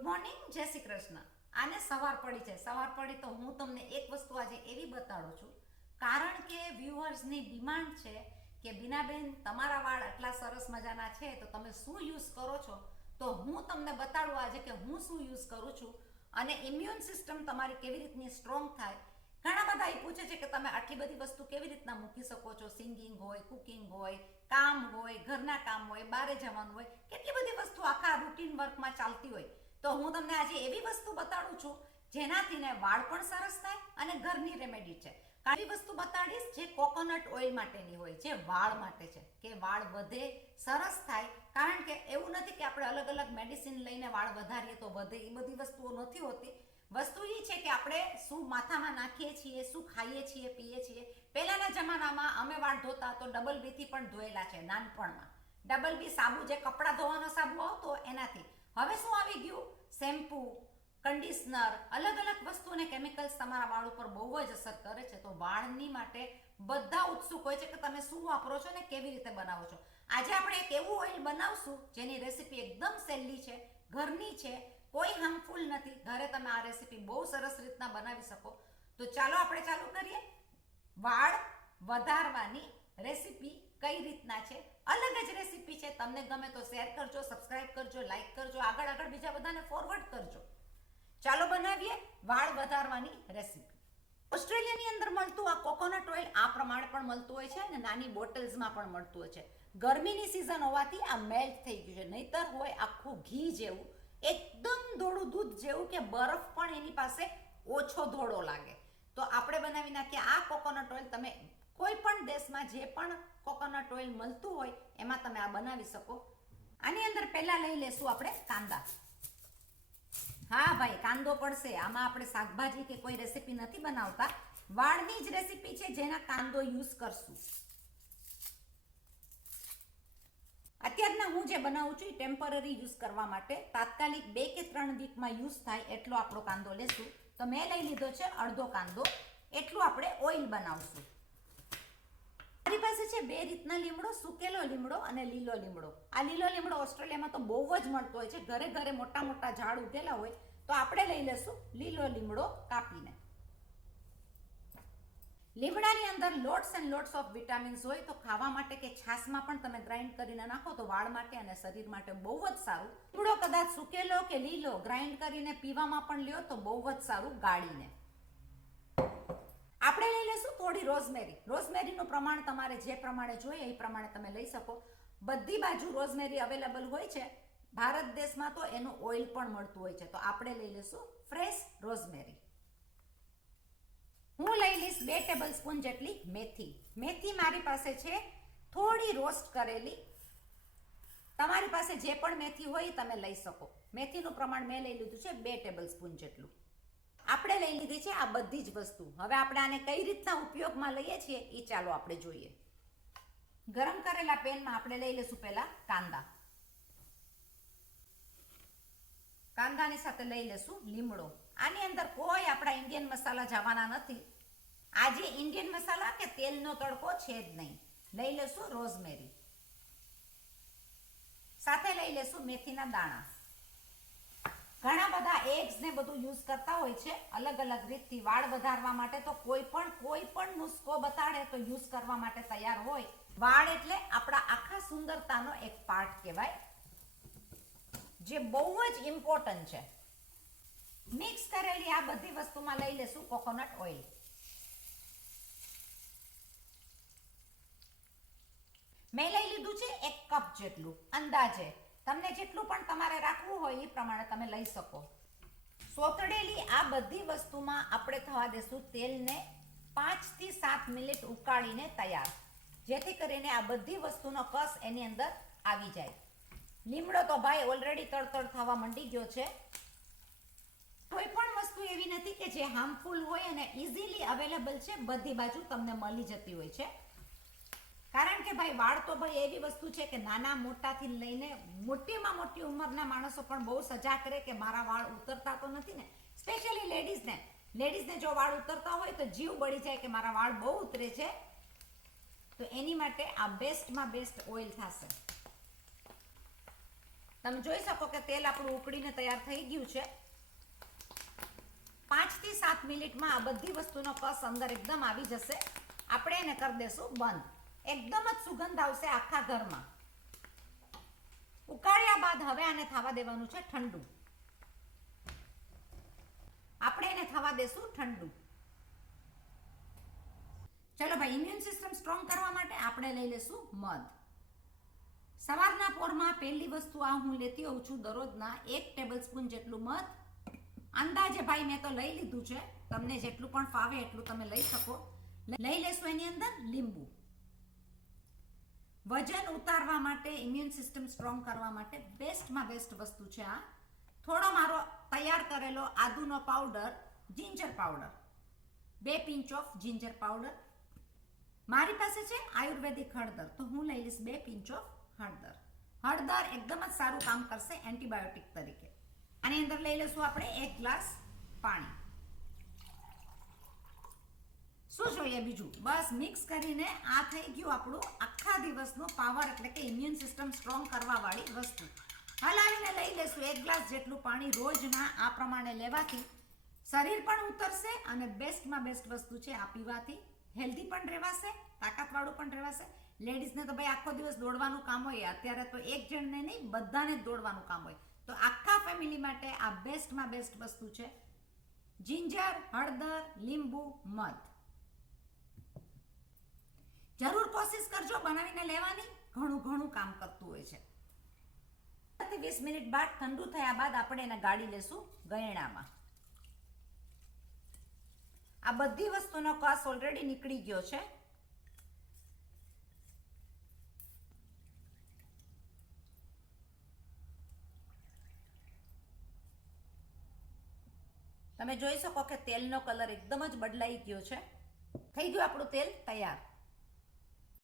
Good morning, જય શ્રી કૃષ્ણ. આને સવાર પડી છે. સવાર પડી તો હું તમને એક વસ્તુ આજે એવી બતાડું છું, કારણ કે વ્યુઅર્સની ડિમાન્ડ છે કે બીનાબેન તમારા વાળ આટલા સરસ મજાના છે તો તમે શું યુઝ કરો છો. તો હું તમને બતાડું આજે કે હું શું યુઝ કરું છું અને ઇમ્યુન સિસ્ટમ તમારી કેવી રીતની સ્ટ્રોંગ થાય. ઘણા બધા એ પૂછે છે કે તમે આટલી બધી વસ્તુ કેવી રીતના મૂકી શકો છો. સિંગિંગ હોય, કુકિંગ હોય, કામ હોય, ઘરના કામ હોય, બહારે જવાનું હોય, કેટલી બધી વસ્તુ આખા રૂટીન વર્કમાં ચાલતી હોય. તો હું તમને આજે એવી વસ્તુ બતાડું છું જેનાથી ને વાળ પણ સરસ થાય અને ઘરની રેમેડી છે. એવી વસ્તુ બતાડીશ જે કોકોનટ ઓઇલ માટેની હોય, જે વાળ માટે છે, કે વાળ વધે, સરસ થાય. કારણ કે એવું નથી કે આપણે અલગ અલગ મેડિસિન લઈને વાળ વધારીએ તો વધે, એ બધી વસ્તુઓ નથી હોતી. વસ્તુ એ છે કે આપણે શું માથામાં નાખીએ છીએ, શું ખાઈએ છીએ, પીએ છીએ. પહેલાના જમાનામાં અમે વાળ ધોતા તો ડબલ બીથી પણ ધોયેલા છે. નાનપણમાં ડબલ બી સાબુ, જે કપડાં ધોવાનો સાબુ આવતો એનાથી. હવે શું આવી ગયું? શેમ્પૂ, કન્ડિશનર, અલગ અલગ વસ્તુને કેમિકલ્સ તમારા વાળ ઉપર બહુ જ અસર કરે છે. તો વાળની માટે બધા ઉત્સુક હોય છે કે તમે શું વાપરો છો ને કેવી રીતે બનાવો છો. આજે આપણે એક એવું ઓઇલ બનાવશું જેની રેસીપી એકદમ સહેલી છે, ઘરની છે, કોઈ હાર્મફુલ નથી. ઘરે તમે આ રેસીપી બહુ સરસ રીતના બનાવી શકો. તો ચાલો આપણે ચાલુ કરીએ. વાળ વધારવાની રેસીપી કઈ રીતના છે, અલગ જ રેસીપી છે. તમને ગમે તો શેર કરજો, સબસ્ક્રાઇબ કરજો, લાઈક કરજો, આગળ બીજા બધાને ફોરવર્ડ કરજો. ચાલો બનાવીએ વાળ વધારવાની રેસીપી. ઓસ્ટ્રેલિયાની અંદર મળતું આ કોકોનટ ઓઇલ આ પ્રમાણે પણ મળતું હોય છે અને નાની બોટલ્સમાં પણ મળતું હોય છે. ગરમીની સિઝન હોવાથી આ મેલ્ટ થઈ ગયું છે, નહીતર હોય આખું ઘી જેવું, એકદમ ધોળું દૂધ જેવું, કે બરફ પણ એની પાસે ઓછો ધોળો લાગે. તો આપણે બનાવી નાખીએ આ કોકોનટ ઓઇલ. તમે કોઈ પણ દેશમાં જે પણ કોકોનટ ઓઇલ મળતું હોય એમાં તમે આ બનાવી શકો. આની અંદર પહેલા લઈ લેશું આપણે કાંદા. હા ભાઈ, કાંદો પડશે. આમાં આપણે શાકભાજી કે કોઈ રેસીપી નથી બનાવતા, વાળની જ રેસીપી છે જેના કાંદો યુઝ કરશું. અત્યારના હું જે બનાવું છું એ ટેમ્પરરી યુઝ કરવા માટે, તાત્કાલિક 2 કે 3 વીકમાં યુઝ થાય એટલો આપણો કાંદો લેશું. તો મેં લઈ લીધો છે અડધો કાંદો. એટલું આપણે ઓઇલ બનાવશું. મારી પાસે છે 2 રીતના લીમડો, સુકેલો લીમડો અને લીલો લીમડો. આ લીલો લીમડો ઓસ્ટ્રેલિયામાં તો બહુ જ મળતો હોય છે, ઘરે ઘરે મોટા મોટા ઝાડ ઉગેલા હોય. તો આપણે લઈ લેશું લીલો લીમડો કાપીને. લીમડાની અંદર lots and lots of vitamins હોય, તો ખાવા માટે કે છાશમાં પણ તમે ગ્રાઇન્ડ કરીને નાખો તો વાળ માટે અને શરીર માટે બહુ જ સારું. લીમડો કદાચ સુકેલો કે લીલો ગ્રાઇન્ડ કરીને પીવામાં પણ લ્યો તો બહુ જ સારું, ગાળીને. આપણે લઈ લેશું થોડી રોઝમેરી. રોઝમેરીનું પ્રમાણ તમારે જે પ્રમાણે જોઈએ એ પ્રમાણે તમે લઈ શકો. બધી બાજુ રોઝમેરી અવેલેબલ હોય છે. ભારત દેશમાં તો એનું ઓઇલ પણ મળતું હોય છે. તો આપણે લઈ લેશું ફ્રેશ રોઝમેરી. હું લઈ લઈશ 2 ટેબલ સ્પૂન જેટલી મેથી. મેથી મારી પાસે છે થોડી રોસ્ટ કરેલી. તમારી પાસે જે પણ મેથી હોય તમે લઈ શકો. મેથીનું પ્રમાણ મેં લઈ લીધું છે 2 ટેબલ સ્પૂન જેટલું. આપણે લઈ લીધી છે આ બધી જ વસ્તુ. હવે આપણે આને કઈ રીતના ઉપયોગમાં લઈએ છીએ એ ચાલો આપણે જોઈએ. ગરમ કરેલા પેનમાં આપણે લઈ લઈશું પહેલા કાંદા. કાંદાની સાથે લઈ લેશું લીમડો. આની અંદર કોઈ આપણા ઇન્ડિયન મસાલા જવાના નથી. આજે ઇન્ડિયન મસાલા કે તેલનો તડકો છે જ નહીં. લઈ લેશું રોઝમેરી. સાથે લઈ લેશું મેથીના દાણા. ઘણા બધા એગ્સ ને બધું યુઝ કરતા હોય છે અલગ અલગ રીતથી વાળ વધારવા માટે. તો કોઈ પણ નુસ્ખો બતાડે તો યુઝ કરવા માટે તૈયાર હોય. વાળ એટલે આપણા આખા સુંદરતાનો એક પાર્ટ કહેવાય, જે બહુ જ ઇમ્પોર્ટન્ટ છે. મિક્સ કરેલી આ બધી વસ્તુમાં લઈ લેશું કોકોનટ ઓઇલ. મેં લઈ લીધું છે 1 કપ જેટલું. અંદાજે તમને જેટલું પણ તમારે રાખવું હોય એ પ્રમાણે તમે લઈ શકો. સોતળેલી આ બધી વસ્તુમાં આપણે થવા દેશું તેલને 5 થી 7 મિનિટ ઉકાળીને તૈયાર, જેથી કરીને આ બધી વસ્તુનો કસ એની અંદર આવી જાય. લીમડો તો ભાઈ ઓલરેડી તડતડ થવા માંડી ગયો છે. કોઈ પણ વસ્તુ એવી નથી કે જે હાર્મફુલ હોય અને ઇઝીલી અવેલેબલ છે, બધી બાજુ તમને મળી જતી હોય છે. કારણ કે ભાઈ વાળ તો ભાઈ એવી વસ્તુ છે કે નાના મોટાથી લઈને મોટીમાં મોટી ઉંમરના માણસો પણ બહુ સજાગ રહે કે મારા વાળ ઉતરતા તો નથી ને. સ્પેશિયલી લેડીઝને જો વાળ ઉતરતા હોય તો જીવ બળી જાય કે મારા વાળ બહુ ઉતરે છે. તો એની માટે આ બેસ્ટમાં બેસ્ટ ઓઇલ થશે. તમે જોઈ શકો કે તેલ આપણું ઉકળીને તૈયાર થઈ ગયું છે. 5 થી 7 મિનિટમાં આ બધી વસ્તુનો કસ અંદર એકદમ આવી જશે. આપણે એને કરી દેશું બંધ. એકદમ જ સુગંધ આવશે આખા ઘરમાં. ઉકાળ્યા બાદ હવે આને થવા દેવાનું છે ઠંડુ. આપણે એને થવા દેશું ઠંડુ. ચલો ભાઈ, ઇમ્યુન સિસ્ટમ સ્ટ્રોંગ કરવા માટે આપણે લઈ લેશું મધ. સવારના પોરમાં પહેલી વસ્તુ આ હું લેતી હોઉં છું દરરોજના 1 ટેબલસ્પૂન જેટલું મધ. અંદાજે ભાઈ મેં તો લઈ લીધું છે, તમને જેટલું પણ ફાવે એટલું તમે લઈ શકો. લઈ લેશું એની અંદર લીંબુ. વજન ઉતારવા માટે, ઇમ્યુન સિસ્ટમ સ્ટ્રોંગ કરવા માટે બેસ્ટમાં બેસ્ટ વસ્તુ છે આ. થોડો મારો તૈયાર કરેલો આદુનો powder, ginger powder, 2 pinch of ginger powder. મારી પાસે છે આયુર્વેદિક હળદર, તો હું લઈ લઈશ 2 પિંચ ઓફ હળદર. હળદર એકદમ જ સારું કામ કરશે એન્ટીબાયોટિક તરીકે. આની અંદર લઈ લઈશું આપણે 1 ગ્લાસ પાણી. શું જોઈએ બીજું? બસ મિક્સ કરીને આ થઈ ગયું આપણું આખા દિવસનો પાવર, એટલે કે ઇમ્યુન સિસ્ટમ સ્ટ્રોંગ કરવા વાળી વસ્તુ. હલાવીને લઈ લેશું 1 ગ્લાસ જેટલું પાણી. રોજના આ પ્રમાણે લેવાથી શરીર પણ ઉતરશે અને બેસ્ટમાં બેસ્ટ વસ્તુ છે આ પીવાથી. હેલ્ધી પણ રહેવાશે, તાકાતવાળું પણ રહેવાશે. લેડીઝને તો ભાઈ આખો દિવસ દોડવાનું કામ હોય. અત્યારે તો એક જણને નહીં, બધાને જ દોડવાનું કામ હોય. તો આખા ફેમિલી માટે આ બેસ્ટમાં બેસ્ટ વસ્તુ છે. જિંજર, હળદર, લીંબુ, મધ. જરૂર કોશિશ કરજો બનાવીને લેવાની, ઘણું કામ કરતું હોય છે. 20 મિનિટ બાદ ઠંડુ થયા બાદ આપણે એને ગાળી લેશું ગયણામાં. આ બધી વસ્તુનો કસ ઓલરેડી નીકળી ગયો છે. તમે જોઈ શકો કે તેલનો કલર એકદમ જ બદલાઈ ગયો છે. થઈ ગયું આપણું તેલ તૈયાર.